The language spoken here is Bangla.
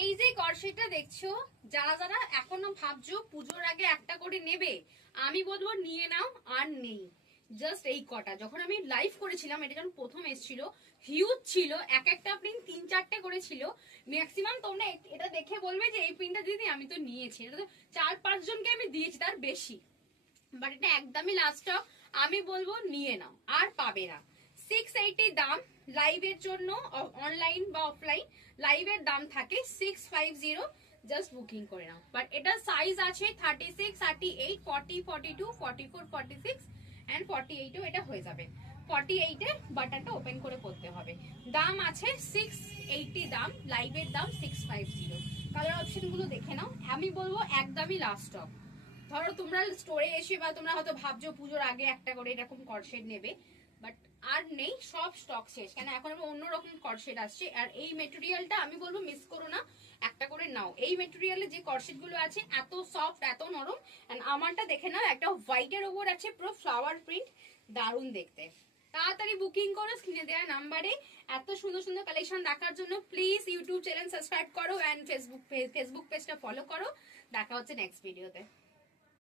এই যে কর্সেটটা দেখছো, যারা যারা এখনো ভাবছো পুজোর আগে একটা করে নেবে, আমি বলবো নিয়ে নাও। আর নেই, জাস্ট এই কটা। যখন আমি লাইভ করেছিলাম, এটা যখন প্রথম এসেছিল, হিউজ ছিল, এক একটা প্রিন্ট 3-4টে করে ছিল। ম্যাক্সিমাম তোমরা এটা দেখে বলবে যে এই প্রিন্টটা দিদি আমি তো নিয়েছি, এটা তো 4-5 জনকে আমি দিয়েছি, তার বেশি। বাট এটা একদমই লাস্ট স্টক, আমি বলবো নিয়ে নাও, আর পাবে না। 680 দাম লাইভের জন্য, অনলাইন বা অফলাইন লাইভের দাম থাকে 650, জাস্ট বুকিং করে নাও। বাট এটা সাইজ আছে 36, 38, 40, 42, 44, 46 এন্ড 48 এটা হয়ে যাবে। 48 এ বাটনটা ওপেন করে পড়তে হবে। দাম আছে 680, দাম লাইভের দাম 650। কালার অপশন গুলো দেখে নাও, আমি বলবো একদমই লাস্ট স্টক। ধরো তোমরা স্টোরে এসে বা তোমরা হয়তো ভাবছো পুজোর আগে একটা করে এরকম কর্সেট নেবে, বাট আর নেই, সব স্টক শেষ। কেন এখন আবার অন্যরকম কর্সেট আসছে। আর এই মেটেরিয়ালটা আমি বলবো মিস করো না, একটা করে নাও। এই মেটেরিয়ালে যে কর্সেট গুলো আছে এত সফট, এত নরম। এন্ড আমারটা দেখে নাও, একটা হোয়াইটের ওপর আছে পুরো ফ্লাওয়ার প্রিন্ট, দারুণ দেখতে। তাড়াতাড়ি বুকিং করো স্ক্রিনে দেওয়া নাম্বারে। এত সুন্দর সুন্দর কালেকশন দেখার জন্য প্লিজ ইউটিউব চ্যানেল সাবস্ক্রাইব করো এন্ড ফেসবুক পেজটা ফলো করো। দেখা হচ্ছে নেক্সট ভিডিওতে।